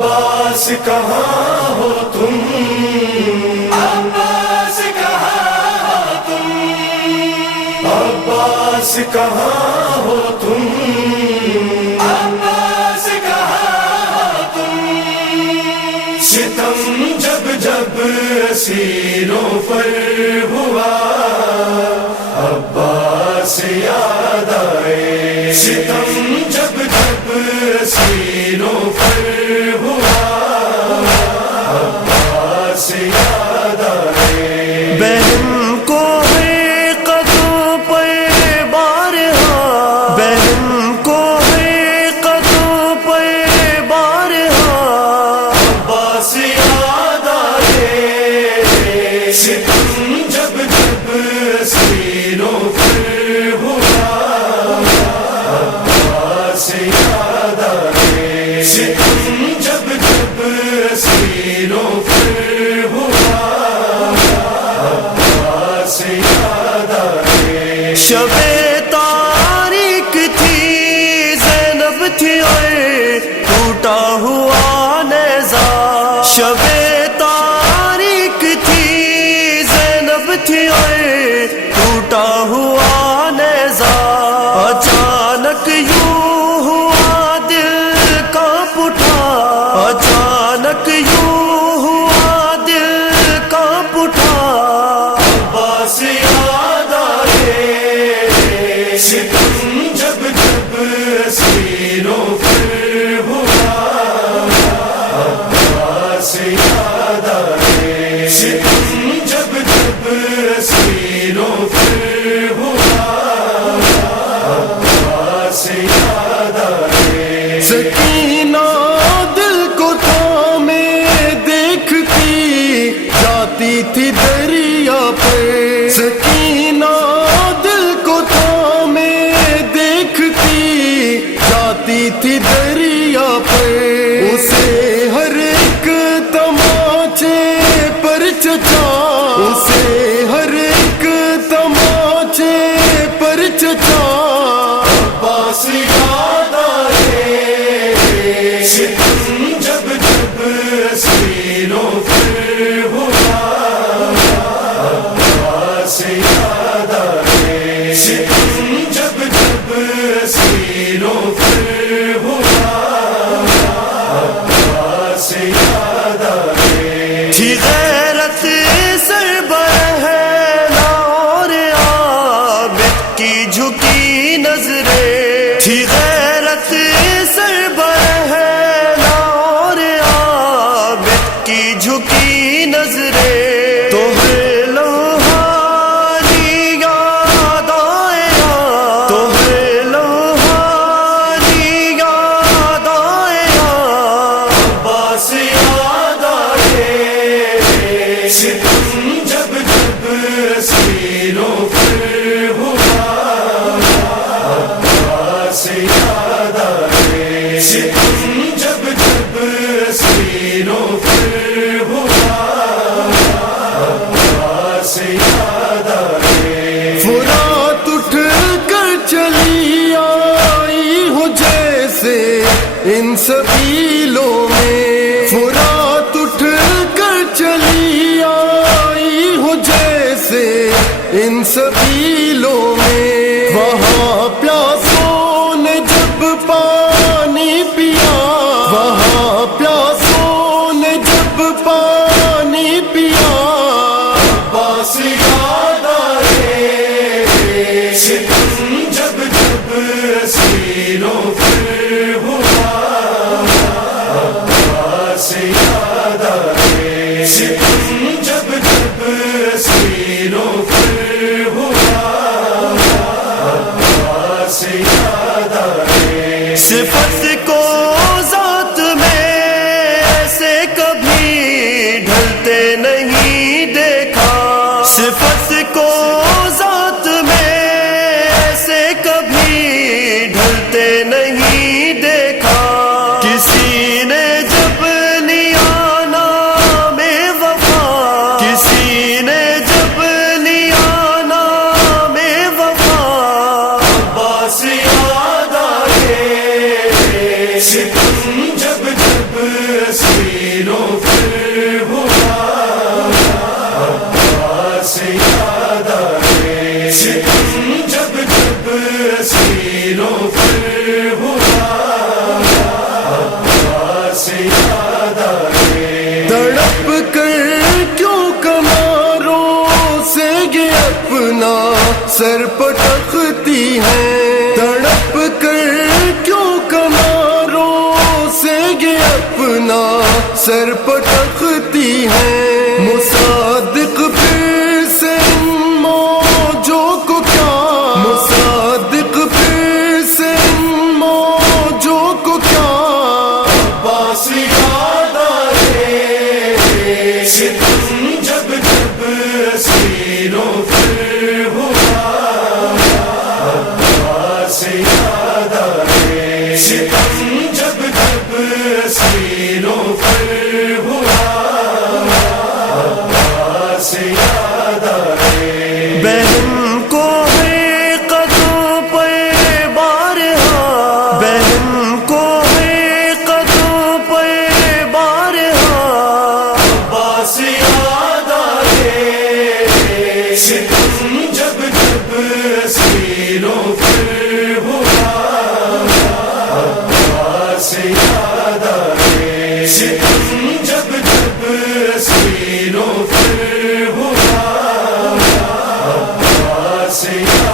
عباس کہاں ہو تم، عباس کہاں ہو تم، عباس کہاں ہو تم، عباس کہاں ہو تم، ستم جب جب اسیروں پر ہوا عباس یاد آئے، ستم جب جب اسیروں پر ہوا عباس یاد آئے، بہن کو ہے قدوں پر بارہا، بہن کو ہے قدوں پر بارہا، عباس یاد آئے، ستم جب جب اسیروں پر ہوا عباس یاد آئے، ستم جب جب اسیروں پر ہوا عباس یاد آئے، شب تاریک تھی زینب تھی اور ٹوٹا ہوا نیزہ، شب تاریک تھی زینب تھی اور ٹوٹا ہوا نیزہ، اچانک یوں ہوا دل کانپ اٹھا، اچانک یوں ہوا دل کانپ اٹھا، عباس یاد آئے، ستم جب جب اسیروں پر ہوا عباس یاد آئے، ستم جب جب اسیروں پر ہوا عباس یاد آئے، سکینہ دل کو تھامے دیکھتی جاتی تھی دریا پہ، سکینہ دل کو تھامے دیکھتی جاتی تھی دریا پہ، اسے ہر ایک تماچے پر چچا، اسے ہر ایک تماچے پر چچا، عباس یاد آئے، ستم جب جب اسیروں پر ہوا عباس یاد آئے، ستم جب جب اسیروں پر ہوا عباس یاد آئے، تھی غیرت سربرہنہ اور عابد کی جھکی نظریں، تھی غیرت سربرہنہ اور عابد کی جھکی نظریں، تو ہر لمحہ یاد آئے، تو ہر لمحہ یاد آئے، عباس یاد آئے، ستم جب جب اسیروں پر ہوا عباس یاد آئے، ستم جب جب اسیروں پر ہوا عباس یاد آئے، فرات اٹھ کر چلی آئی ہو جیسے ان سبیلوں میں، فرات اٹھ کر چلی آئی ہو جیسے ان سبیلوں میں، وہاں پیاسوں نے جب پانی پیا، وہاں پیاسوں نے جب پانی پیا، عباس یاد آئے، ستم جب جب اسیروں پر ہوا عباس یاد آئے، ستم جب جب اسیروں پر ہوا عباس یاد آئے، صفت کو ذات میں سے یاد آئے، تڑپ کر کیوں کناروں سے یہ اپنا سر پٹکتی ہیں، تڑپ کر کیوں کناروں سے یہ اپنا سر پٹکتی ہیں، مصادق پھر سے ان موجوں کو کیا، مصادق پھر سے ان موجوں کو کیا، عباس یاد آئے، ستم جب جب اسیروں پر ہوا، عباس یاد آئے، ستم جب جب اسیروں پر ہوا، عباس یاد آئے، بہن کو ہے قدوں پہ بارہا، بہن کو ہے قدوں پہ بارہا، عباس یاد آئے، ستم جب جب اسیروں پر ہوا، عباس یاد آئے، ستم جب جب اسیروں پر ہوا، عباس یاد